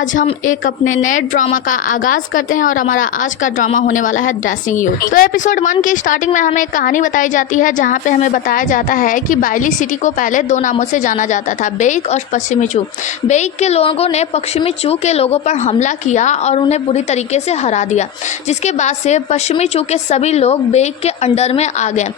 आज हम एक अपने नए ड्रामा का आगाज करते हैं और हमारा आज का ड्रामा होने वाला है ड्रेसिंग यू। तो एपिसोड 1 की स्टार्टिंग में हमें एक कहानी बताई जाती है जहां पे हमें बताया जाता है कि बाइली सिटी को पहले दो नामों से जाना जाता था, बेइक और पश्चिमी चू। बेइक के लोगों ने पश्चिमी चू के लोगों पर हमला किया और उन्हें बुरी तरीके से हरा दिया, जिसके बाद से पश्चिमी चू के सभी लोग बेइक के अंडर में आ गए।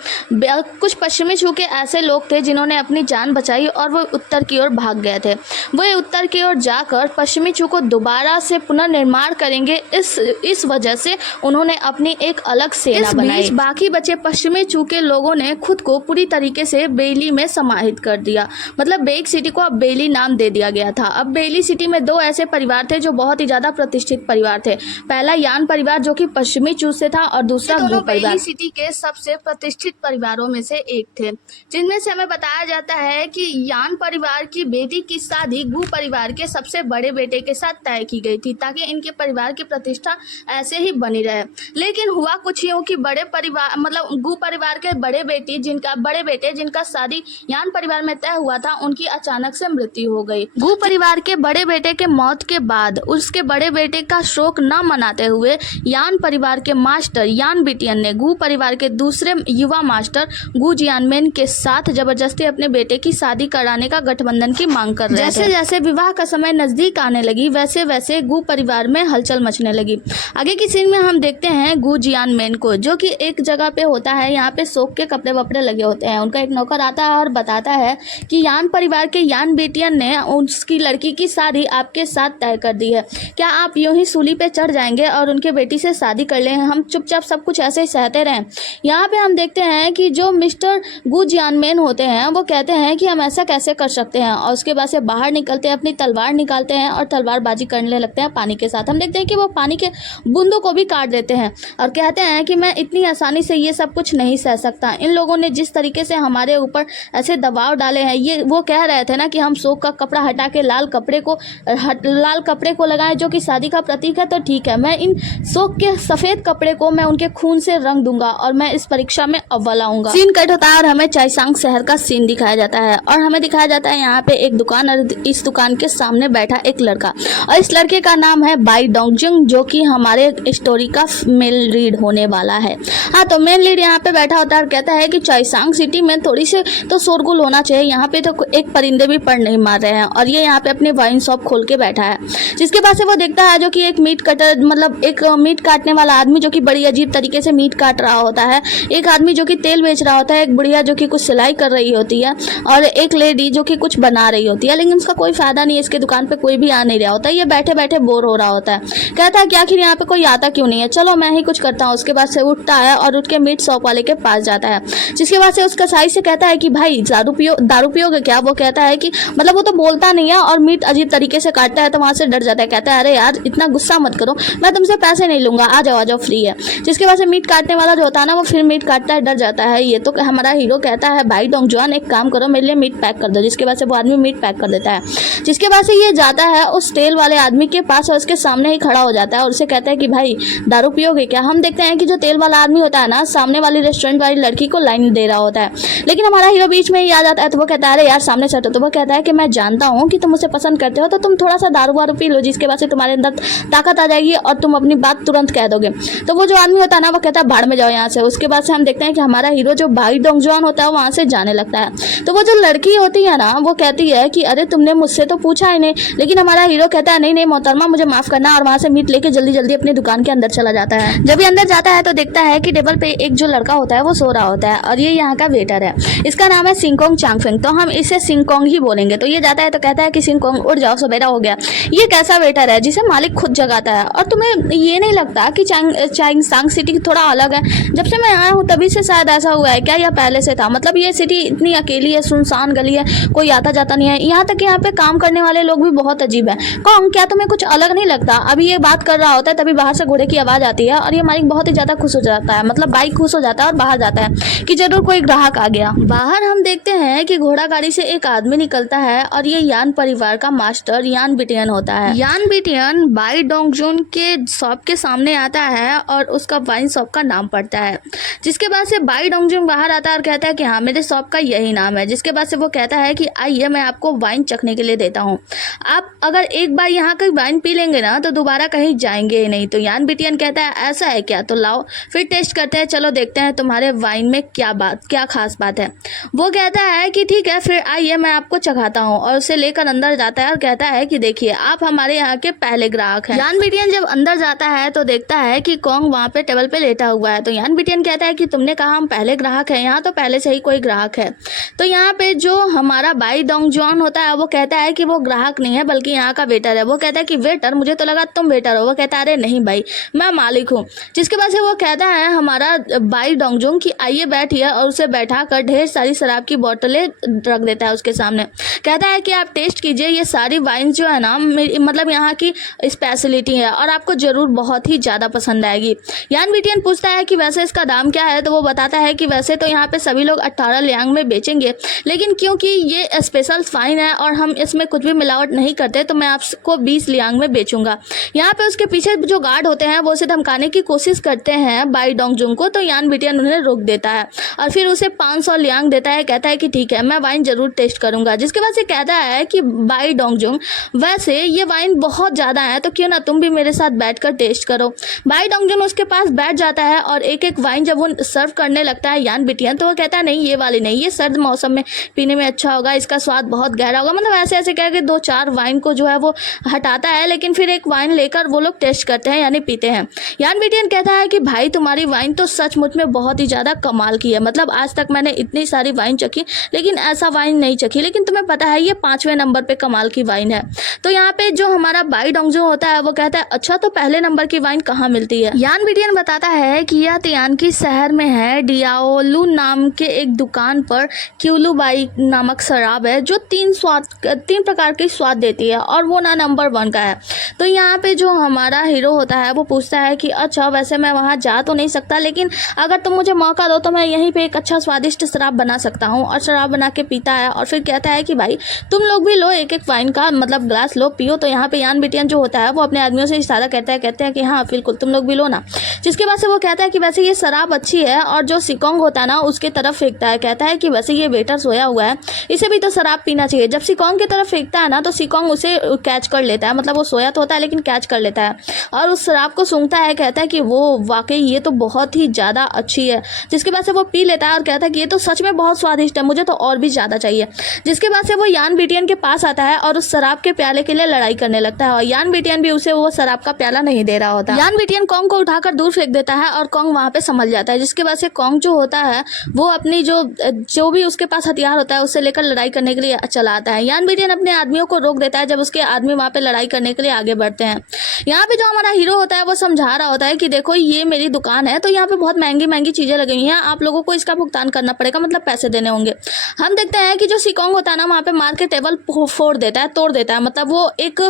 कुछ पश्चिमी चू के ऐसे लोग थे जिन्होंने अपनी जान बचाई और वो उत्तर की ओर भाग गए थे। वो उत्तर की ओर जाकर पश्चिमी चू को दोबारा से पुनर्निर्माण करेंगे, इस वजह से उन्होंने अपनी एक अलग सेना बनाई। बाकी बचे पश्चिमी चू के लोगों ने खुद को पूरी तरीके से बेली में समाहित कर दिया, मतलब बेइक सिटी को अब बेली नाम दे दिया गया था। अब बेली सिटी में दो ऐसे परिवार थे जो बहुत ही ज्यादा प्रतिष्ठित परिवार थे। पहला यान परिवार जो कि पश्चिमी चू से था और दूसरा गु परिवार। बेली सिटी के सबसे प्रतिष्ठित परिवारों में से एक थे, जिनमें से हमें बताया जाता है कि यान परिवार की बेटी की शादी गु परिवार के सबसे बड़े बेटे के साथ तय की गई थी, ताकि इनके परिवार की प्रतिष्ठा ऐसे ही बनी रहे। लेकिन हुआ कुछ यूं कि बड़े परिवार मतलब गु परिवार के बड़े बेटे जिनका शादी यान परिवार में तय हुआ था, उनकी अचानक से मृत्यु हो गई। गु परिवार के बड़े बेटे के मौत के बाद उसके बड़े बेटे का शोक न मनाते हुए यान परिवार के मास्टर यान बिटियन ने गु परिवार के दूसरे युवा मास्टर गु जियानमेन के साथ जबरदस्ती अपने बेटे की शादी कराने का गठबंधन की मांग कर रहे थे। जैसे जैसे विवाह का समय नजदीक आने लगी वैसे वैसे गु परिवार में हलचल मचने लगी। आगे की सीन में हम देखते हैं गु जियानमेन को, जो कि एक जगह पे होता है। यहाँ पे शोक के कपड़े वपड़े लगे होते हैं। उनका एक नौकर आता है और बताता है कि यान परिवार के यान बेटियन ने उसकी लड़की की शादी आपके साथ तय कर दी है। क्या आप यूं ही सूली पे चढ़ जाएंगे और उनके बेटी से शादी कर लें? हम चुपचाप सब कुछ ऐसे ही सहते रहें? यहाँ पे हम देखते हैं कि जो मिस्टर गु जियानमेन होते हैं वो कहते हैं कि हम ऐसा कैसे कर सकते हैं, और उसके बाद से बाहर निकलते हैं, अपनी तलवार निकालते हैं और तलवारबाजी करने लगते हैं पानी के साथ। हम देखते हैं कि वो पानी के बूंदों को भी काट देते हैं और कहते हैं कि मैं इतनी आसानी से ये सब कुछ नहीं सह सकता। इन लोगों ने जिस तरीके से हमारे ऊपर ऐसे दबाव डाले हैं, ये वो कह रहे थे ना कि हम शोक का कपड़ा हटा के लाल कपड़े को लगाएं जो कि शादी का प्रतीक है। तो ठीक है, मैं इन शोक के सफेद कपड़े को मैं उनके खून से रंग दूंगा और मैं इस परीक्षा में अव्वल आऊंगा। सीन कट होता है और हमें चाईसांग शहर का सीन दिखाया जाता है और हमें दिखाया जाता है यहाँ पे एक दुकान और इस दुकान के सामने बैठा एक लड़का, और इस लड़के का नाम है बाई डोंगजुंग, जो कि हमारे स्टोरी का मेल लीड होने वाला है। हाँ, तो मेन लीड यहाँ पे बैठा होता है और कहता है कि चाईसांग सिटी में थोड़ी सी तो शोरगुल होना चाहिए। यहाँ पे तो एक परिंदे भी पर नहीं मार रहे हैं, और ये यहाँ पे अपने वाइन शॉप खोल के बैठा है। जिसके पास से वो देखता है जो कि एक मीट कटर मतलब एक मीट काटने वाला आदमी जो कि बड़ी अजीब तरीके से मीट काट रहा होता है, एक आदमी जो कि तेल बेच रहा होता है, एक बुढ़िया जो कि कुछ सिलाई कर रही होती है, और एक लेडी जो कि कुछ बना रही होती है। लेकिन उसका कोई फायदा नहीं है, इसके दुकान पे कोई भी आ नहीं रहा होता है। ये बैठे बैठे बोर हो रहा होता है। कहता है कि आखिर यहाँ पे कोई आता क्यों नहीं है, चलो मैं ही कुछ करता हूँ। उसके बाद से उठता है और उठ के मीट शॉप वाले के पास जाता है, जिसके बाद से उसका साई से कहता है कि भाई दारू पियोगे क्या? वो कहता है कि मतलब वो तो बोलता नहीं है और मीट अजीब तरीके से काटता है, तो वहां से डर जाता है। कहता है अरे यार इतना गुस्सा मत करो, मैं तुमसे पैसे नहीं लूंगा, आ जाओ फ्री है। जिसके बाद से मीट काटने वाला जो होता है ना, वो फिर मीट काटता है, डर जाता है। ये तो हमारा हीरो कहता है भाई डोंगजुआन एक काम करो, मेरे लिए मीट पैक कर दो। जिसके बाद से वो आदमी मीट पैक कर देता है। जिसके बाद से ये जाता है उस तेल वाले आदमी के पास और उसके सामने ही खड़ा हो जाता है और उसे कहता है कि भाई दारू पियोगे क्या? हम देखते हैं कि जो तेल वाला आदमी होता है ना, सामने वाली रेस्टोरेंट वाली लड़की को लाइन दे रहा होता है। लेकिन हमारा हीरो बीच में ही आ जाता है, तो वो कहता है अरे यार सामने से हटो। तो वो कहता है कि मैं जानता हूँ कि तुम उसे पसंद करते हो, तो तुम थोड़ा सा दारू वारू पी लो, जिसके बाद से तुम्हारे अंदर ताकत आ जाएगी और तुम अपनी बात तुरंत कह दोगे। तो वो जो आदमी होता है ना, वो कहता है भाड़ में जाओ यहाँ से। उसके बाद से हम देखते हैं कि हमारा हीरो जो भाई डोंगजुआन होता है वहाँ से जाने लगता है। तो वो जो लड़की होती है ना, वो कहती है कि अरे तुमने मुझसे तो पूछा ही नहीं। लेकिन हमारा हीरो कहता है नहीं मोहतरमा मुझे माफ करना, और वहाँ से मीट लेके जल्दी जल्दी अपनी दुकान के अंदर चला जाता है। जब ये अंदर जाता है तो देखता है कि टेबल पे एक जो लड़का होता है वो सो रहा होता है, और ये यहाँ का वेटर है। इसका नाम है सिंगकोंग चांगफेंग, तो हम इसे सिंगकोंग ही बोलेंगे। तो ये जाता है तो कहता है कि सिंगकोंग उठ जाओ, सवेरा हो गया। ये कैसा वेटर है जिसे मालिक खुद जगाता है? और तुम्हें ये नहीं लगता कि चाईसांग सिटी थोड़ा अलग है? जब से मैं आया हूँ तभी से शायद ऐसा हुआ है क्या, या पहले से था? मतलब ये सिटी इतनी अकेली है, सुनसान गली है, कोई आता जाता नहीं है। यहाँ तक कि यहाँ पे काम करने वाले लोग भी बहुत अजीब है। कौन, क्या तुम्हें कुछ अलग नहीं लगता? अभी ये बात कर रहा होता है तभी बाहर से घोड़े की आवाज आती है और ये मालिक बहुत ही ज्यादा खुश हो जाता है, मतलब बाइक खुश हो जाता है और बाहर जाता है कि जरूर कोई ग्राहक आ गया। बाहर हम देखते हैं कि घोड़ा गाड़ी से एक आदमी निकलता है और ये यान परिवार का मास्टर यान बिटियन होता है। यान बिटियन बाई डोंगजुन के शॉप के सामने सामने आता है और उसका वाइन शॉप का नाम पड़ता है। जिसके बाद से बाई डोंगजुंग बाहर आता है और कहता है कि हाँ मेरे शॉप का यही नाम है। जिसके बाद से वो कहता है कि आइए मैं आपको वाइन चखने के लिए देता हूँ, आप अगर एक बार यहाँ की वाइन पी लेंगे ना तो दोबारा कहीं जाएंगे ही नहीं। तो यान बिटियन कहता है ऐसा है क्या, तो लाओ फिर टेस्ट करते हैं, चलो देखते हैं तुम्हारे वाइन में क्या खास बात है। वो कहता है कि ठीक है फिर आइए मैं आपको चखाता हूँ, और उसे लेकर अंदर जाता है और कहता है कि देखिए आप हमारे यहाँ के पहले ग्राहक हैं। यान बिटियन जब अंदर जाता है तो देखता है कि कॉन्ग वहाँ पे टेबल पे लेटा हुआ है। तो यान बिटियन कहता है कि तुमने कहा हम पहले ग्राहक हैं, यहाँ तो पहले से ही कोई ग्राहक है। तो यहाँ पे जो हमारा बाई डोंगजुआन होता है वो कहता है कि वो ग्राहक नहीं है बल्कि यहाँ का वेटर है। वो कहता है कि वेटर, मुझे तो लगा तुम वेटर हो। वो कहता है अरे नहीं भाई मैं मालिक हूँ। जिसके बाद से वो कहता है हमारा बाई डोंगजुंग कि आइए बैठिए, और उसे बैठा कर ढेर सारी शराब की बोतलें रख देता है उसके सामने। कहता है कि आप टेस्ट कीजिए, ये सारी वाइन जो है ना मतलब यहाँ की स्पेशलिटी है और आपको जरूर बहुत ही ज़्यादा पसंद आएगी। यान बिटियन पूछता है कि वैसे इसका दाम क्या है। तो वो बताता है कि वैसे तो यहाँ पे सभी लोग 18 लियांग में बेचेंगे, लेकिन क्योंकि ये स्पेशल वाइन है और हम इसमें कुछ भी मिलावट नहीं करते तो मैं आपको 20 लियांग में बेचूंगा। यहाँ पे उसके पीछे जो गार्ड होते हैं वो उसे धमकाने की कोशिश करते हैं बाई डोंगजुंग को। तो यान बिटियन उन्हें रोक देता है और फिर उसे 500 लियांग देता है। कहता है कि ठीक है मैं वाइन जरूर टेस्ट करूंगा। जिसके बाद से कहता है कि बाई डोंगजुंग वैसे ये वाइन बहुत ज़्यादा है तो क्यों ना तुम भी मेरे साथ बैठकर टेस्ट करो। बाई डोंगजुंग उसके पास बैठ जाता है और एक एक वाइन जब वो सर्व करने लगता है यान बिटियन, तो वो कहता है नहीं ये वाली नहीं, ये सर्द मौसम में पीने में अच्छा होगा, इसका स्वाद बहुत गहरा होगा। मतलब ऐसे ऐसे कह के 2-4 वाइन को जो है वो हटाता है, लेकिन फिर एक वाइन लेकर वो लोग टेस्ट करते हैं यानी पीते हैं। यान बिटियन कहता है कि भाई तुम्हारी वाइन तो सचमुच में बहुत ही ज़्यादा कमाल की है, मतलब आज तक मैंने इतनी सारी वाइन चखी लेकिन ऐसा वाइन नहीं चखी, लेकिन तुम्हें पता है ये 5वें नंबर पे कमाल की वाइन है। तो यहाँ पे जो हमारा बाई डोंगजुंग होता है वो कहता है अच्छा तो पहले नंबर की वाइन कहाँ मिलती है। यान बिटियन बताता है कि यह तियानकी शहर में है, डियाओलू नाम के एक दुकान पर क्यूलू बाई नामक शराब है जो 3 प्रकार के स्वाद देती है और वो ना नंबर 1 का है। तो यहाँ पे जो हमारा हीरो होता है वो पूछता है कि अच्छा वैसे मैं वहाँ जा तो नहीं सकता, लेकिन अगर तुम मुझे मौका दो तो मैं यहीं पे एक अच्छा स्वादिष्ट शराब बना सकता हूँ। और शराब बना के पीता है और फिर कहता है कि भाई तुम लोग भी लो एक एक वाइन का मतलब ग्लास लो पियो। तो यहाँ पे यान बिटियन जो होता है वो अपने आदमियों से इशारा कहते हैं कि हाँ बिल्कुल तुम लोग भी लो ना। जिसके बाद से वो कहता है कि वैसे ये शराब अच्छी है, और जो सिकोंग होता है ना उसके तरफ फेंकता है। कहता है कि वैसे ये वेटर सोया हुआ है, इसे भी तो शराब पीना चाहिए। जब सिकोंग की तरफ फेंकता है ना तो सिकोंग उसे कैच कर लेता है, मतलब वो सोया तो होता है लेकिन कैच कर लेता है और उस शराब को सूंघता है। कहता है कि वो वाकई ये तो बहुत ही ज़्यादा अच्छी है। जिसके बाद से वो पी लेता है और कहता है कि ये तो सच में बहुत स्वादिष्ट है, मुझे तो और भी ज़्यादा चाहिए। जिसके बाद से वो यान बिटियन के पास आता है और उस शराब के प्याले के लिए लड़ाई करने लगता है और यान बिटियन भी उसे वो शराब का प्याला नहीं दे रहा होता। यान बिटियन कॉन्ग को उठाकर दूर फेंक देता है और कॉन्ग वहाँ पे संभल जाता है। जिसके बाद से कॉन्ग जो होता है वो अपनी जो भी उसके पास हथियार होता है उससे लेकर लड़ाई करने के लिए चला आता है। यान बिटियन अपने आदमियों को रोक देता है जब उसके आदमी वहाँ पे लड़ाई करने के लिए आगे बढ़ते हैं। यहाँ पे जो हमारा हीरो होता है वो समझा रहा होता है कि देखो ये मेरी दुकान है तो यहाँ पे बहुत महंगी महंगी चीज़ें लगी हुई हैं, आप लोगों को इसका भुगतान करना पड़ेगा, मतलब पैसे देने होंगे। हम देखते हैं कि जो सिकोंग होता है ना वहाँ पे मार के टेबल फोड़ देता है, तोड़ देता है, मतलब वो एक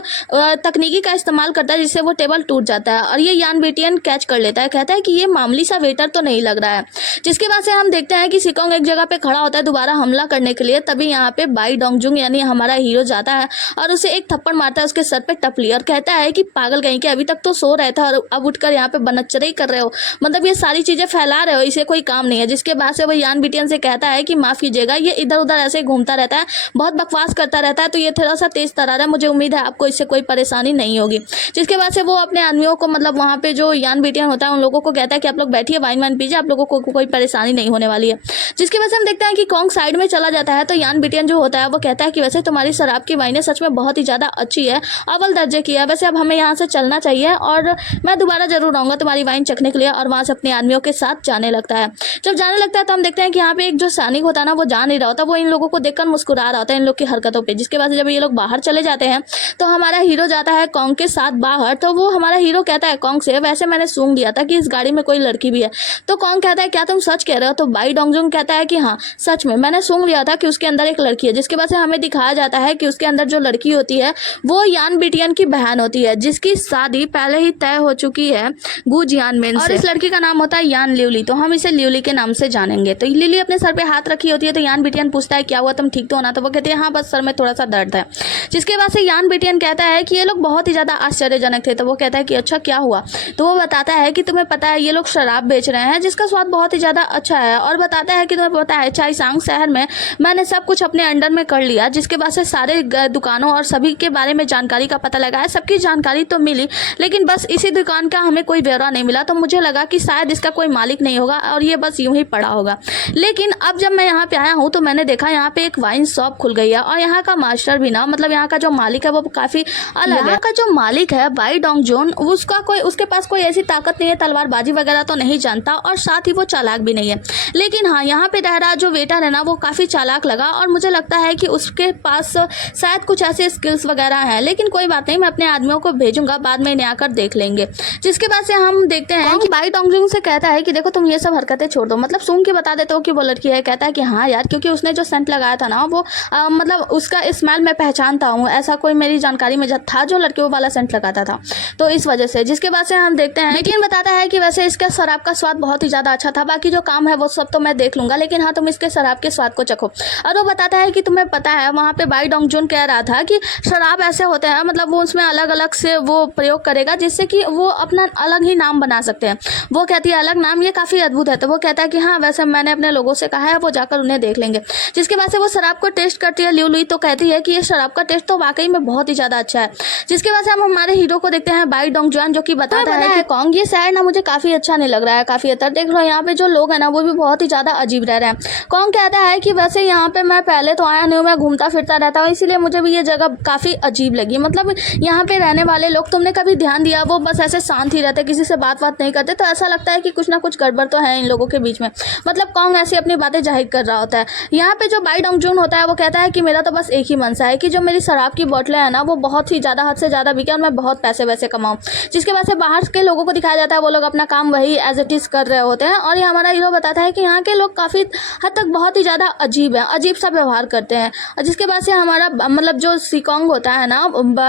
तकनीकी का इस्तेमाल करता है जिससे वो टेबल टूट जाता है और ये यान बिटियन कैच कर लेता है। कहता है कि ये मामूली सा वेटर तो नहीं लग रहा है। जिसके बाद से हम देखते हैं कि सिकोंग एक जगह पे खड़ा होता है दोबारा हमला करने के लिए। तभी यहाँ पे बाई डोंगजुंग यानी हमारा हीरो जाता है और उसे एक थप्पड़ मारता है उसके सर पे टपली और कहता है कि पागल कहीं के, अभी तक तो सो रहे थे और अब उठकर यहाँ पे बनच्चरे ही कर रहे हो, मतलब ये सारी चीजें फैला रहे हो, इसे कोई काम नहीं है। जिसके बाद से वो यान बिटियन से कहता है कि माफ कीजिएगा ये इधर उधर ऐसे घूमता रहता है, बहुत बकवास करता रहता है, तो ये थोड़ा सा तेज तरार है, मुझे उम्मीद है आपको इससे कोई परेशानी नहीं होगी। जिसके बाद से वो अपने आदमियों को मतलब वहाँ पे जो यान बिटियन होता है उन लोगों को कहता है कि आप लोग बैठिए वाइन वाइन पीजिए, आप लोगों को कोई परेशानी नहीं होने वाली है। जिसकी वजह से हम देखते हैं कि कॉन्ग साइड में चला जाता है। तो यान बिटियन जो होता है वो कहता है कि वैसे तुम्हारी शराब की वाइनें सच में बहुत ही ज़्यादा अच्छी है, अव्वल दर्जे की है, वैसे अब हमें यहाँ से चलना चाहिए और मैं दोबारा जरूर आऊँगा तुम्हारी वाइन चखने के लिए। और वहाँ से अपने आदमियों के साथ जाने लगता है। जब जाने लगता है तो हम देखते हैं कि यहाँ पे एक जो सैनिक होता है ना वो जा नहीं रहा होता, वो इन लोगों को देखकर मुस्कुरा रहा होता है इन लोग की हरकतों पे। जिसके बाद जब ये लोग बाहर चले जाते हैं तो हमारा हीरो जाता है कॉन्ग के साथ बाहर। तो वो हमारा हीरो कहता है कॉन्ग से वैसे मैंने सूंघ लिया था कि इस गाड़ी में कोई लड़की भी है। तो कॉन्ग कहता है क्या तुम सच कह रहे हो? तो बाई डोंगजुंग कहता है कि हाँ सच में मैंने सूंघ लिया था कि उसके अंदर एक लड़की है। जिसके बाद से हमें दिखाया जाता है कि उसके अंदर जो लड़की होती है वो यान बिटियन की बहन होती है जिसकी शादी पहले ही तय हो चुकी है गु जियानमेन से, और इस लड़की का नाम होता है यान लिउली। तो हम इसे लिउली के नाम से जानेंगे। तो लिली अपने सर पे हाथ रखी होती है। तो यान बिटियन पूछता है क्या हुआ, तुम ठीक तो होना? तो वो कहते हैं हाँ बस सर में थोड़ा सा दर्द है। जिसके बाद से यान बिटियन कहता है कि ये लोग बहुत ही ज़्यादा आश्चर्यजनक थे। तो वो कहता है कि अच्छा क्या हुआ। तो वो बताता है कि तुम्हें पता है ये लोग शराब बेच रहे हैं जिसका स्वाद बहुत ही ज़्यादा अच्छा है, और बताता है कि तुम्हें पता है चाईसांग शहर में मैंने सब कुछ अपने अंडर में कर लिया, जिसके बाद से सारे दुकानों और सभी के बारे में जानकारी का पता लगा है। सबकी जानकारी तो मिली, लेकिन बस इसी दुकान का हमें कोई ब्यौरा नहीं मिला, तो मुझे लगा कि शायद इसका कोई मालिक नहीं होगा और ये बस यूं ही पड़ा होगा। लेकिन अब जब मैं यहाँ पे आया हूँ तो मैंने देखा यहाँ पे एक वाइन शॉप खुल गई है, और यहाँ का मास्टर भी ना, मतलब यहाँ का जो मालिक है वो काफ़ी अलग है। यहाँ का जो मालिक है बाई डोंग जोन, उसके पास कोई ऐसी ताकत नहीं है, तलवारबाजी वगैरह तो नहीं जानता, और साथ ही वो चालाक भी नहीं है। लेकिन हाँ, यहाँ पे रह रहा जो वेटर है ना वो काफ़ी चालाक लगा, और मुझे लगता है कि उसके पास शायद कुछ ऐसे स्किल्स वगैरह हैं। लेकिन कोई बात नहीं, मैं अपने आदमियों को भेजूंगा, बाद में इन्हें आकर देख लेंगे। जिसके बाद से हम देखते हैं कि बाई डोंग जोन से कहता है कि देखो तुम ये सब हरकतें छोड़ दो, मतलब सुन के बता देते हो कि वो लड़की है। कहता है कि हाँ यार, क्योंकि उसने जो सेंट लगाया था ना वो मतलब उसका स्मेल मैं पहचानता हूँ, ऐसा कोई मेरी जानकारी में था जो लड़के वो वाला सेंट लगाता था, तो इस वजह से। जिसके बाद से हम देखते हैं लेकिन बताता है कि वैसे इसका शराब का स्वाद बहुत ही ज़्यादा अच्छा था, बाकी जो काम है वो सब तो मैं देख लूँगा, लेकिन हाँ तुम इसके शराब के स्वाद को चखो। और वो बताता है कि तुम्हें पता है वहाँ पे बाई डोंग जोन कह रहा था कि शराब ऐसे होते हैं, मतलब वो उसमें अलग अलग से वो प्रयोग करेगा जिससे कि वो अपना अलग ही नाम बना सकते हैं। वो कहती है अलग नाम, ये काफ़ी अद्भुत है। तो वो कहता है कि हाँ वैसे मैंने अपने लोगों से कहा है, वो जाकर उन्हें देख लेंगे। जिसके बाद से वो शराब को टेस्ट करती है लिu लुई, तो कहती है कि ये शराब का टेस्ट तो वाकई में बहुत ही ज़्यादा अच्छा है। जिसके बाद से हम हमारे हीरो को देखते हैं बाई डोंग जोन, जो कि बताता है कि कॉन्ग ये शहर ना मुझे काफ़ी अच्छा नहीं लग रहा है, काफ़ी अतर देख लो यहाँ पे जो लोग हैं ना वो भी बहुत ही ज़्यादा अजीब रह रहे हैं। कॉन्ग कहता है कि वैसे यहाँ पे मैं पहले तो आया नहीं हूँ, मैं घूमता फिरता रहता हूँ, इसीलिए मुझे भी ये जगह काफ़ी अजीब लगी। मतलब यहाँ पे रहने वाले लोग, तुमने कभी ध्यान दिया, वो बस ऐसे शांत ही रहते, किसी से बात नहीं करते, तो ऐसा लगता है कि कुछ ना कुछ गड़बड़ तो है इन लोगों के बीच में। मतलब कॉन्ग ऐसी अपनी बातें जाहिर कर रहा होता है। यहाँ पे जो बाई डोंग जोन होता है वो कहता है कि मेरा तो बस एक ही मनसा है कि जो मेरी शराब की बोतलें हैं ना वो बहुत ही ज़्यादा, हद से ज़्यादा बिके और मैं बहुत पैसे वैसे कमाऊँ। जिसके बाद से बाहर के लोगों को दिखाया जाता है, वो लोग अपना काम वही एज इट इज़ कर रहे होते हैं, और ये हमारा हीरो बताता है कि यहाँ के लोग काफ़ी हद तक बहुत ही ज़्यादा अजीब है, अजीब सा व्यवहार करते हैं। और जिसके बाद से हमारा मतलब जो सिकोंग होता है ना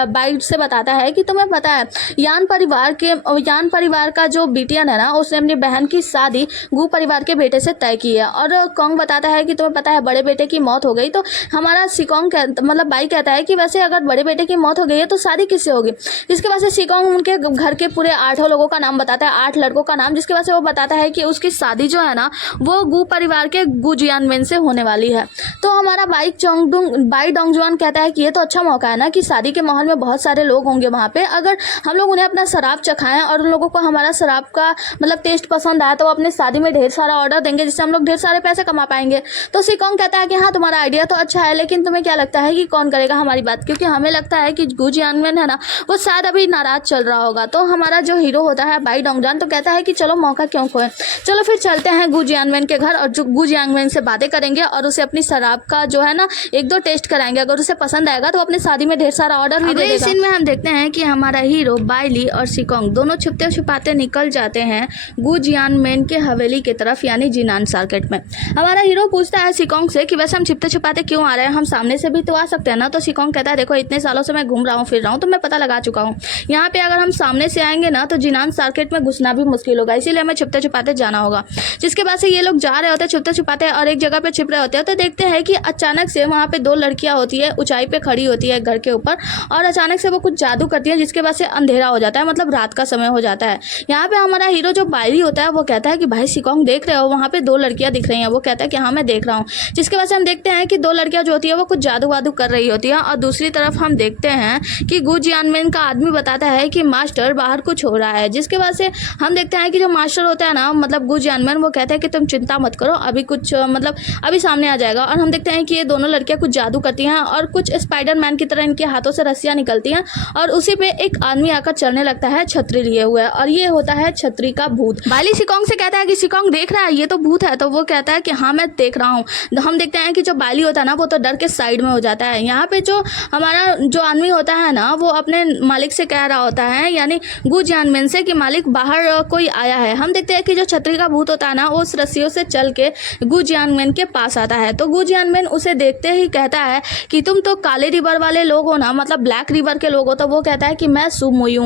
बाई से बताता है कि तुम्हें पता है यान परिवार का जो बिटियन है ना उसने अपनी बहन की शादी गू परिवार के बेटे से तय की है। और कॉन्ग बताता है कि तुम्हें पता है बड़े बेटे की मौत हो गई। तो हमारा सिकोंग मतलब बाई कहता है कि वैसे अगर बड़े बेटे की मौत हो गई है तो शादी किससे होगी। जिसके बाद से सिकोंग उनके घर के पूरे 8 लोगों का नाम बताता है, 8 लड़कों का नाम। जिसके बाद से वो बताता है कि उसकी शादी जो है ना वो गू परिवार के गू जियानमेन से होने वाली है। तो हमारा बाई डोंग जोन कहता है कि ये तो अच्छा मौका है ना कि शादी के माहौल में बहुत सारे लोग होंगे वहाँ पे, अगर हम लोग उन्हें अपना शराब चखाएं और उन लोगों को हमारा शराब का मतलब टेस्ट पसंद आया तो वो अपने शादी में ढेर सारा ऑर्डर देंगे, जिससे हम लोग ढेर सारे पैसे कमा पाएंगे। तो सिकोंग कहता है कि हाँ तुम्हारा आइडिया तो अच्छा है, लेकिन तुम्हें क्या लगता है कि कौन करेगा हमारी बात, क्योंकि हमें लगता है कि गू जियानमेन है ना वो शायद अभी नाराज चल रहा होगा। तो हमारा जो हीरो होता है बाई डोंग जोन तो कहता है कि चलो मौका क्यों खोए, चलो फिर चलते हैं गू जियानमेन के घर और जो गू जियानमेन से बातें करेंगे और उसे अपनी शराब का जो है ना 1-2 टेस्ट कराएंगे। अगर उसे पसंद आएगा तो अपनी शादी में ढेर सारा ऑर्डर भी दे देगा। इस सीन में हम देखते हैं कि हमारा हीरो बाइली और सिकोंग दोनों छुपते छुपाते निकल जाते हैं गू जियानमेन के हवेली की तरफ, यानी जिनान सर्किट में। हमारा हीरो पूछता है सिकोंग से कि वैसे हम छिपते छुपाते क्यों आ रहे हैं, हम सामने से भी तो आ सकते हैं ना। तो सिकोंग कहता है देखो इतने सालों से मैं घूम रहा हूँ फिर रहा हूँ तो मैं पता लगा चुका हूँ, यहाँ पे अगर हम सामने से आएंगे ना तो जिनान सर्किट में घुसना भी मुश्किल होगा, इसीलिए हमें छुपते छुपाते जाना होगा। जिसके बाद से ये लोग जा रहे होते हैं छुपते छुपाते और एक जगह पे छिप रहे होते हैं तो देखते हैं कि अचानक से वहाँ पे 2 लड़कियाँ होती है, ऊंचाई पे खड़ी होती है घर के ऊपर, और अचानक से वो कुछ जादू करती है जिसके बाद से अंधेरा हो जाता है, मतलब रात का समय हो जाता है। यहाँ पे हमारा हीरो जो बाइली होता है वो कहता है कि भाई सिकोंग देख रहे हो वहाँ पे 2 लड़कियाँ दिख रही हैं। वो कहता है कि हाँ मैं देख रहा हूँ। जिसके बाद से हम देखते हैं कि 2 लड़कियाँ जो होती है वो कुछ जादू वादू कर रही होती है, और दूसरी तरफ हम देखते हैं कि गू जियानमेन का आदमी बताता है कि मास्टर बाहर कुछ हो रहा है। जिसके बाद से हम देखते हैं कि जो मास्टर होता है ना मतलब गू जियानमेन वो कहता है कि तुम चिंता मत करो, अभी कुछ मतलब अभी सामने आ जाएगा। और हम देखते हैं कि ये दोनों लड़कियां कुछ जादू करती हैं और कुछ स्पाइडरमैन की तरह इनके हाथों से रस्सियां निकलती हैं और उसी पे एक आदमी आकर चलने लगता है छतरी लिए हुए, और ये होता है छतरी का भूत। बाइली सिकोंग से कहता है कि सिकोंग देख रहा है ये तो भूत है। तो वो कहता है कि हाँ मैं देख रहा हूँ। हम देखते हैं कि जो बाइली होता है ना वो तो डर के साइड में हो जाता है। यहाँ पे जो हमारा जो आदमी होता है ना वो अपने मालिक से कह रहा होता है, यानी गू जियानमेन से, कि मालिक बाहर कोई आया है। हम देखते हैं कि जो छतरी का भूत होता है ना उस रस्सियों से चल के गू जियानमेन के पास आता है। तो गू जियानमेन उसे देखते ही कहता है कि तुम तो काले रिवर वाले लोग हो ना, मतलब ब्लैक रिवर के लोग हो। तो वो कहता है कि मैं सुमुयू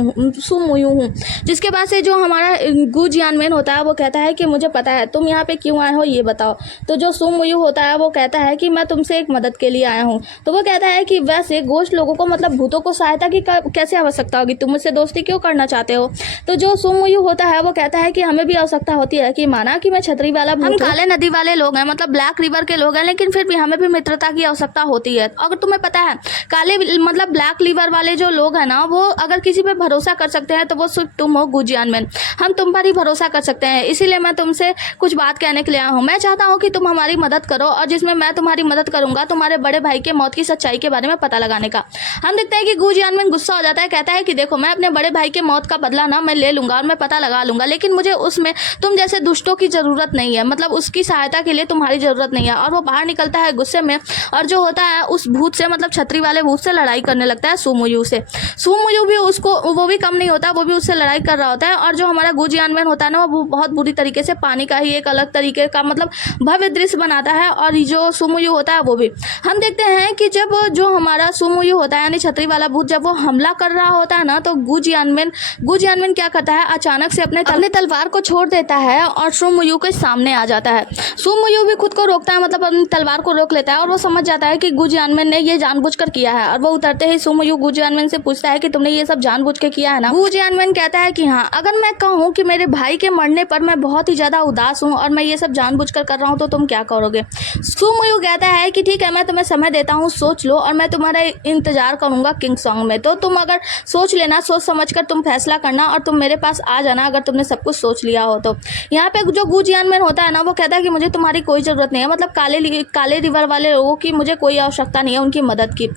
हूँ। जिसके बाद से जो हमारा गू जियानमेन होता है वो कहता है कि मुझे पता है तुम यहाँ पे क्यों आए हो ये बताओ। तो जो सुमुयू होता है वो कहता है कि मैं तुमसे एक मदद के लिए आया हूँ। तो वो कहता है कि वैसे गोश्त लोगों को मतलब भूतों को सहायता की कैसे आवश्यकता होगी, तुम मुझसे दोस्ती क्यों करना करना चाहते हो। तो जो सुमुयू होता है वो कहता है कि हमें भी आवश्यकता होती है कि माना कि मैं छतरी वाला भूत, हम काले नदी वाले लोग हैं, मतलब ब्लैक रिवर के लोग हैं, लेकिन फिर भी हमें भी मित्रता की आवश्यकता होती है। अगर तुम्हें पता है काले मतलब ब्लैक रिवर वाले जो लोग हैं ना, वो अगर किसी पे भरोसा कर सकते हैं तो वो सिर्फ तुम हो गुजियानमेन। हम तुम पर ही भरोसा कर सकते हैं, इसीलिए मैं तुमसे कुछ बात कहने के लिए आया हूँ। मैं चाहता हूँ कि तुम हमारी मदद करो, और जिसमें मैं तुम्हारी मदद करूंगा तुम्हारे बड़े भाई के मौत की सच्चाई के बारे में पता लगाने का। हम देखते हैं कि गुजियानमेन गुस्सा हो जाता है, कहता है कि देखो मैं अपने बड़े भाई के मौत का बदला ना मैं ले लूंगा और मैं पता लगा लूंगा, लेकिन मुझे उसमें तुम जैसे दुष्टों की जरूरत नहीं है, मतलब उसकी सहायता के लिए तुम्हारी जरूरत नहीं है। और वो बाहर निकलता है गुस्से में, और जो होता है उस भूत से, मतलब छतरी वाले भूत से लड़ाई करने लगता है सुमुयू से। सुमुयू भी उसको, वो भी कम नहीं होता, वो भी उससे लड़ाई कर रहा होता है। और जो हमारा गुजियानमेन होता है ना, वो बहुत बुरी तरीके से पानी का ही एक अलग तरीके का मतलब भव्य दृश्य बनाता है। और जो सुमुयू होता है वो भी, हम देखते हैं कि जब जो हमारा सुमुयू होता है यानी छतरी वाला भूत जब वो हमला कर रहा होता है ना, तो गुजियानमेन क्या करता है, अचानक से अपने तलवार को छोड़ देता है और सुमुयू के सामने आ जाता है। सुमुयू भी खुद को रोकता है, मतलब अपनी तलवार को रोक लेता है, और वो समझ जाता है कि गुजियानमेन ने ये जानबूझकर किया है। और वो उतरते ही सुमुयू गुजियानमेन से पूछता है कि तुमने ये सब जानबूझ के किया है ना। गुजियानमेन कहता है कि हाँ, अगर मैं कहूँ कि मेरे भाई के मरने पर मैं बहुत ही ज्यादा उदास हूँ और मैं ये सब जानबूझकर कर रहा हूँ, तो तुम क्या करोगे। सुमुयू कहता है कि ठीक है, मैं तुम्हें समय देता हूँ, सोच लो, और मैं तुम्हारा इंतजार करूंगा किंग सॉन्ग में। तो तुम अगर सोच लेना, सोच समझकर तुम फैसला करना, और तुम मेरे पास आ जाना अगर तुमने सब कुछ सोच लिया हो तो। यहाँ पे जो गुजियानमेन होता है ना, वो कहता है कि मुझे तुम्हारी कोई जरूरत नहीं है, मतलब काले रिवर वाले लोगों की मुझे कोई आवश्यकता नहीं है उनकी मदद की।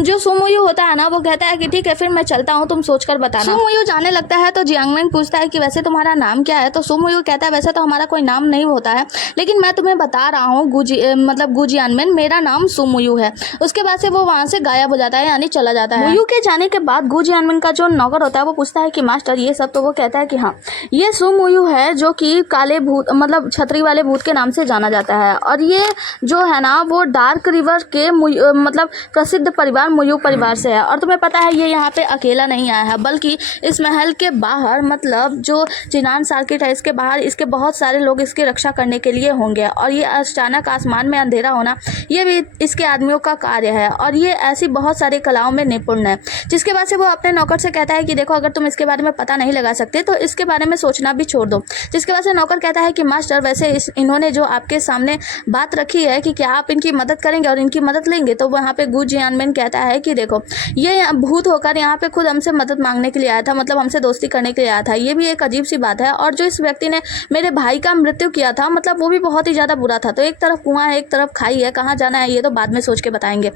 जो सुमुयू होता है ना, वो कहता है कि ठीक है, फिर मैं चलता हूँ, तुम सोचकर बताना। सुमुयू जाने लगता है तो जियांगमेन पूछता है कि वैसे तुम्हारा नाम क्या है। तो सुमुयू कहता है वैसे तो हमारा कोई नाम नहीं होता है, लेकिन मैं तुम्हें बता रहा हूँ मतलब गुजियानमेन, मेरा नाम सुमुयू है। उसके बाद से वो वहाँ से गायब हो जाता है, यानी चला जाता है। सुमुयू के जाने के बाद गुजियानमेन का जो नौकर होता है वो पूछता है कि मास्टर ये सब, तो वो कहता है कि हाँ, ये सुमुयू है जो कि काले भूत मतलब छतरी वाले भूत के नाम से जाना जाता है। और ये जो है ना, वो डार्क रिवर के मतलब प्रसिद्ध परिवार मुयू परिवार से है। और तुम्हें पता है ये यहाँ पे अकेला नहीं आया है, बल्कि इस महल के बाहर, मतलब जो जिनान सर्किट है इसके बाहर, इसके बहुत सारे लोग इसकी रक्षा करने के लिए होंगे। और ये अचानक आसमान में अंधेरा होना, ये भी इसके आदमियों का कार्य है। और ये ऐसी बहुत सारी कलाओं में निपुण है, जिसके बाद से वो अपने नौकर से कहता है कि देखो, अगर तुम इसके बारे में पता नहीं लगा सकते तो इसके बारे में सोचना भी छोड़ दो। जिसके बाद से नौकर कहता है कि मास्टर, वैसे इन्होंने जो आपके सामने बात रखी है कि क्या आप इनकी मदद करेंगे और इनकी मदद लेंगे। तो वहाँ पे गुजियानमेन कहता है कि देखो, ये भूत होकर यहाँ पे खुद हमसे मदद मांगने के लिए आया था, मतलब हमसे दोस्ती करने के लिए आया था। ये भी एक अजीब सी बात है। और जो इस व्यक्ति ने मेरे भाई का मृत्यु किया था, मतलब वो भी बहुत ही ज़्यादा बुरा था। तो एक तरफ कुआं है, एक तरफ खाई है, कहाँ जाना है ये तो बाद में सोच के बताएंगे।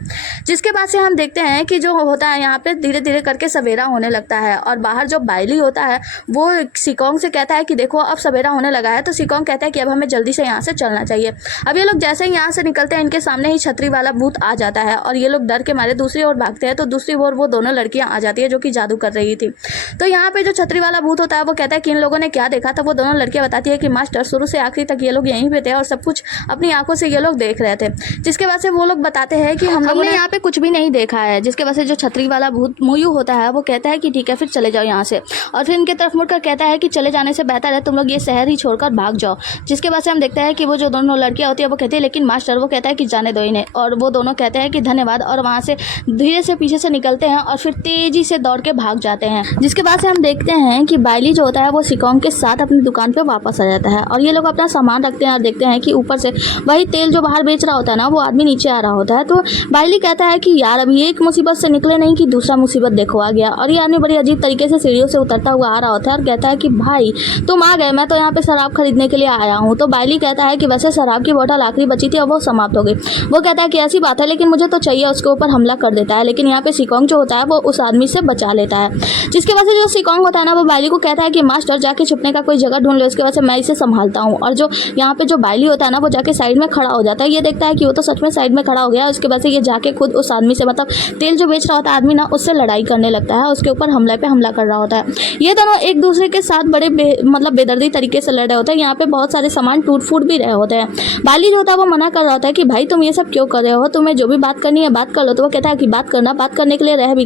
जिसके बाद से हम देखते हैं कि जो होता है यहाँ पे धीरे धीरे करके सवेरा होने लगता है। और बाहर जो बाइली होता है वो सिकोंग से कहता है कि देखो, अब सवेरा होने लगा है। तो सिकोंग कहता है कि अब हमें जल्दी से यहाँ से चलना चाहिए। अब ये लोग जैसे ही यहाँ से निकलते हैं, इनके सामने ही छतरी वाला भूत आ जाता है, और ये लोग डर के मारे दूसरी ओर भागते हैं। तो दूसरी ओर वो दोनों लड़कियां आ जाती है जो कि जादू कर रही थी। तो यहाँ पे जो छतरी वाला भूत होता है वो कहता है कि इन लोगों ने क्या देखा था। वो दोनों लड़कियां बताती है कि मास्टर, शुरू से आखिरी तक ये लोग यहीं पे थे और सब कुछ अपनी आंखों से ये लोग देख रहे थे। जिसके बाद से वो लोग बताते हैं कि हमने यहाँ पे कुछ भी नहीं देखा है। जिसके बाद से जो छतरी वाला भूत मुयू होता है वो कहता है कि ठीक है, फिर चले जाओ यहाँ से। और फिर इनके तरफ मुड़कर कहता है कि चले जाने से बेहतर है तुम लोग ये शहर ही छोड़कर भाग जाओ। जिसके बाद से हम देखते हैं कि वो जो दोनों लड़कियां होती है वो कहती है लेकिन मास्टर, वो कहता है कि जाने दो इन्हें। और वो दोनों कहते हैं कि धन्यवाद, और वहाँ से धीरे से पीछे से निकलते हैं और फिर तेजी से दौड़ के भाग जाते हैं। जिसके बाद से हम देखते हैं कि बाइली जो होता है वो सिकोंग के साथ अपनी दुकान पे वापस आ जाता है। और ये लोग अपना सामान रखते हैं और देखते हैं कि ऊपर से वही तेल जो बाहर बेच रहा होता है ना, वो आदमी नीचे आ रहा होता है। तो बाइली कहता है कि यार, अभी एक मुसीबत से निकले नहीं कि दूसरा मुसीबत देखो आ गया। और ये आदमी बड़ी अजीब तरीके से सीढ़ियों से उतरता हुआ आ रहा होता है और कहता है कि भाई तुम आ गए, मैं तो यहाँ पे शराब खरीदने के लिए आया हूँ। तो बाइली कहता है कि वैसे शराब की बोतल आखिरी बची थी और वो समाप्त हो गई। वो कहता है कि ऐसी बात है, लेकिन मुझे तो चाहिए। उसके ऊपर हमला कर देता है, लेकिन यहाँ पे सिकोंग जो होता है वो उस आदमी से बचा लेता है। जिसके वजह से जो सिकोंग होता है ना, वो बाइली को कहता है कि मास्टर, जाके छुपने का कोई जगह ढूंढ ले, उसके वजह से मैं इसे संभालता हूँ। और जो यहाँ पे जो बाइली होता है ना, वो जाके साइड में खड़ा हो जाता है। ये देखता है कि वो तो सच में साइड में खड़ा हो गया। उसके बाद से ये जाके खुद उस आदमी से, मतलब तेल जो बेच रहा होता है आदमी ना, उससे लड़ाई करने लगता है। उसके ऊपर हमले पे हमला कर रहा होता है। ये दोनों एक दूसरे के साथ बड़े मतलब बेदर्दी तरीके से लड़ रहे होते हैं। यहाँ पे बहुत सारे सामान टूट फूट भी रहे होते हैं। बाइली जो होता है वो मना कर रहा होता है कि भाई तुम ये सब क्यों कर रहे हो, तुम्हें जो भी बात करनी है बात कर लो। तो वो कहता है कि बात करने के लिए रह ही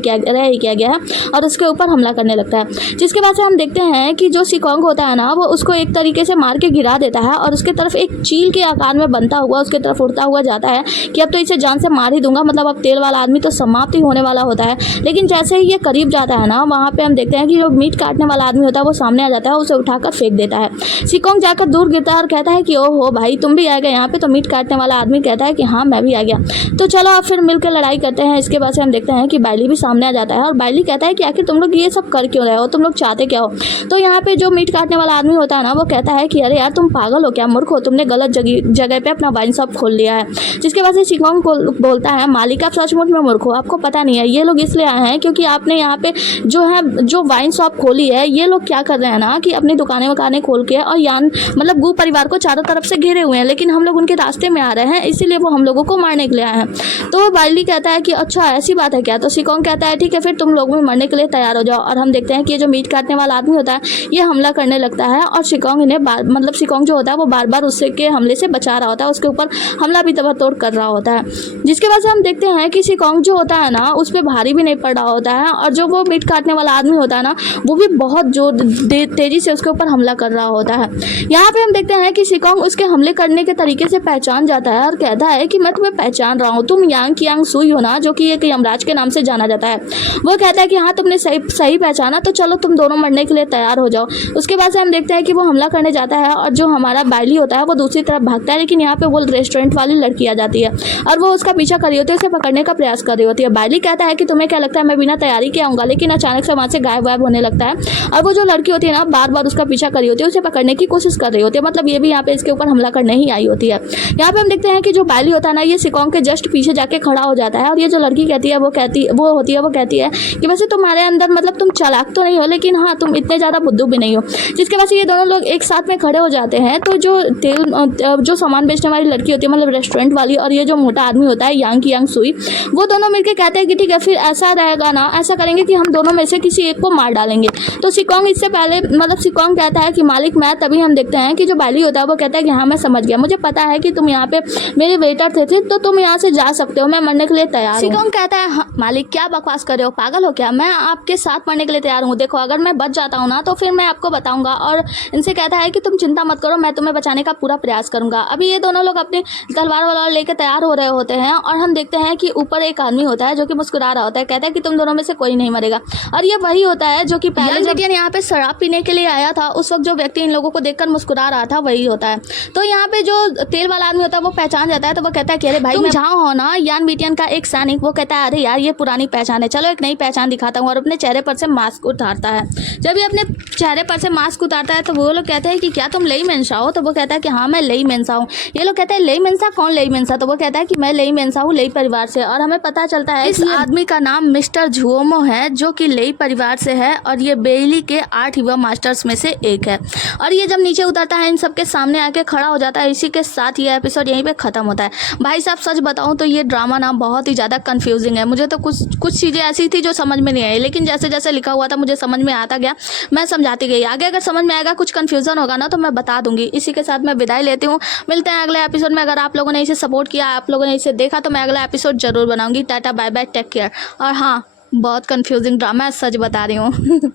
किया गया है, और उसके ऊपर हमला करने लगता है। जिसके बाद से हम देखते हैं कि जो सिकोंग होता है ना, वो उसको एक तरीके से मार के गिरा देता है और उसके तरफ एक चील के आकार में बनता हुआ उसके तरफ उड़ता हुआ जाता है कि अब तो इसे जान से मार ही दूंगा, मतलब अब तेल वाला आदमी तो समाप्त ही होने वाला होता है। लेकिन जैसे ही ये करीब जाता है ना, वहाँ वहाँ पे हम देखते हैं कि जो मीट काटने वाला आदमी होता है वो सामने आ जाता है, उसे उठाकर फेंक देता है। सिकोंग जाकर दूर गिरता है और कहता है कि ओहो भाई तुम भी आ गए यहाँ पे। तो मीट काटने वाला आदमी कहता है कि हाँ मैं भी आ गया, तो चलो अब फिर मिलकर लड़ाई करते हैं। इसके बाद से हम देखते हैं कि बाइली भी सामने आ जाता है और बाइली कहता है कि आखिर तुम लोग ये सब कर क्यों रहे हो, तुम लोग चाहते क्या हो। तो यहाँ पे जो मीट काटने वाला आदमी होता है ना वो कहता है कि अरे यार तुम पागल हो क्या, मूर्ख हो, तुमने गलत जगह पे अपना वाइन शॉप खोल लिया है। जिसके बाद से सिकोंग बोलता है मालिक आप सचमुच में मूर्ख हो, आपको पता नहीं है ये लोग इसलिए आए हैं क्योंकि आपने यहाँ पे जो वाइन शॉप खोली है, ये लोग क्या कर रहे हैं ना कि अपनी दुकानें वकानें खोल के और यान मतलब गू परिवार को चारों तरफ से घेरे हुए हैं, लेकिन हम लोग उनके रास्ते में आ रहे हैं, इसीलिए वो हम लोगों को मारने के लिए आए हैं। तो बाइली कहता है कि अच्छा ऐसी बात है क्या। तो सिकोंग कहता है ठीक है फिर तुम लोग भी मरने के लिए तैयार हो जाओ। और हम देखते हैं कि ये जो मीट काटने वाला आदमी होता है ये हमला करने लगता है और सिकोंग इन्हें सिकोंग जो होता है वो बार बार उससे के हमले से बचा रहा होता है, उसके ऊपर हमला भी तबातोड़ कर रहा होता है। जिसके वजह से हम देखते हैं कि सिकोंग जो होता है ना उस पर भारी भी नहीं पड़ रहा होता है और जो वो मीट काटने वाला आदमी होता है ना वो भी बहुत जोर तेजी से उसके ऊपर हमला कर रहा होता है। यहाँ पे हम देखते हैं कि सिकोंग उसके हमले करने के तरीके से पहचान जाता है और कहता है कि मैं तुम्हें पहचान रहा हूँ, तुम यांग कियांग सुई हो ना, जो कि एक यमराज के नाम से जाना जाता है। वो कहता है कि हाँ तुमने सही पहचाना, तो चलो तुम दोनों मरने के लिए तैयार हो जाओ। उसके बाद से हम देखते हैं कि वो हमला करने जाता है और जो हमारा बाइली होता है वो दूसरी तरफ भागता है, लेकिन यहाँ पे वो रेस्टोरेंट वाली लड़की आ जाती है और वो उसका पीछा कर रही होती है, उसे पकड़ने का प्रयास कर रही होती है। बाइली कहता है कि तुम्हें क्या लगता है मैं बिना तैयारी के आऊँगा, लेकिन अचानक से वहाँ से गायब होने लगता है और वो जो लड़की होती है ना बार बार उसका पीछा कर रही होती है, उसे पकड़ने की कोशिश कर रही होती है, मतलब ये भी यहाँ पे इसके ऊपर हमला करने ही आई होती है। यहाँ पे हम देखते हैं कि जो बाइली होता है ना ये सिकोंग के जस्ट पीछे जाके खड़ा हो जाता है और ये जो लड़की कहती है वो कहती है कि वैसे तुम्हारे अंदर मतलब तुम चालाक तो नहीं हो, लेकिन हाँ तुम इतने ज़्यादा बुद्धू भी नहीं हो। जिसके वजह से ये दोनों लोग एक साथ में खड़े हो जाते हैं। तो जो सामान बेचने वाली लड़की होती है मतलब रेस्टोरेंट वाली और ये जो मोटा आदमी होता है यांग कियांग सुई, वो दोनों मिलकर कहते हैं कि ठीक है फिर ऐसा रहेगा ना, ऐसा करेंगे कि हम दोनों में से किसी एक को मार डालेंगे। तो सिकोंग इससे पहले मतलब सिकोंग कहता है कि मालिक मैं, तभी हम देखते हैं कि जो बाइली होता है वो कहता है कि हाँ मैं समझ गया, मुझे पता है कि तुम यहाँ पे मेरे वेटर थे तो तुम यहाँ से जा सकते हो, मैं मरने के लिए तैयार हूँ। सिकोंग कहता है हाँ, मालिक क्या बकवास कर रहे हो, पागल हो क्या, मैं आपके साथ मरने के लिए तैयार हूँ, देखो अगर मैं बच जाता हूँ ना तो फिर मैं आपको बताऊंगा। और इनसे कहता है कि तुम चिंता मत करो, मैं तुम्हें बचाने का पूरा प्रयास करूंगा। अभी ये दोनों लोग अपनी तलवार वाला लेकर तैयार हो रहे होते हैं और हम देखते हैं कि ऊपर एक आदमी होता है जो कि मुस्कुरा रहा होता है, कहता है कि तुम दोनों में से कोई नहीं मरेगा। और ये वही होता है जो कि पहले जब यहाँ पे शराब पीने के लिए आया था उस वक्त जो व्यक्ति इन लोगों को देखकर मुस्कुरा रहा था वही होता है। तो यहाँ पे जो तेल वाला आदमी होता है वो पहचान जाता है, तो वो कहता है कि अरे भाई तुम जहाँ हो ना यान बीटियन का एक सैनिक। वो कहता है अरे यार ये पुरानी पहचान है, चलो एक नई पहचान दिखाता हूँ, और अपने चेहरे पर से मास्क उतारता है। जब ये अपने चेहरे पर से मास्क उतारता है तो वो लोग कहते हैं कि क्या तुम लेई मेंसा हो। तो वो कहता है कि हाँ मैं लेई मेंसा हूँ। ये लोग कहते हैं लेई मेंसा, कौन लेई मेंसा। तो वो कहता है कि मैं लेई मेंसा हूँ, लेई परिवार से। और हमें पता चलता है इस आदमी का नाम मिस्टर झुओमो है जो कि लेई परिवार से है और ये बेइली के 8 युवा मास्टर्स में से एक है। और ये जब नीचे उतरता है इन सबके सामने आके खड़ा हो जाता है। इसी के साथ ये एपिसोड यहीं पे खत्म होता है। भाई साहब सच बताऊं तो ये ड्रामा ना बहुत ही ज़्यादा कंफ्यूजिंग है। मुझे तो कुछ चीज़ें ऐसी थी जो समझ में नहीं आई, लेकिन जैसे जैसे लिखा हुआ था मुझे समझ में आता गया, मैं समझाती गई। आगे अगर समझ में आएगा, कुछ कन्फ्यूज़न होगा ना तो मैं बता दूंगी। इसी के साथ मैं विदाई लेती हूँ, मिलते हैं अगले एपिसोड में। अगर आप लोगों ने इसे सपोर्ट किया, आप लोगों ने इसे देखा, तो मैं अगला एपिसोड जरूर बनाऊंगी। Tata bye bye, take care. और हाँ बहुत कंफ्यूजिंग ड्रामा है, सच बता रही हूँ।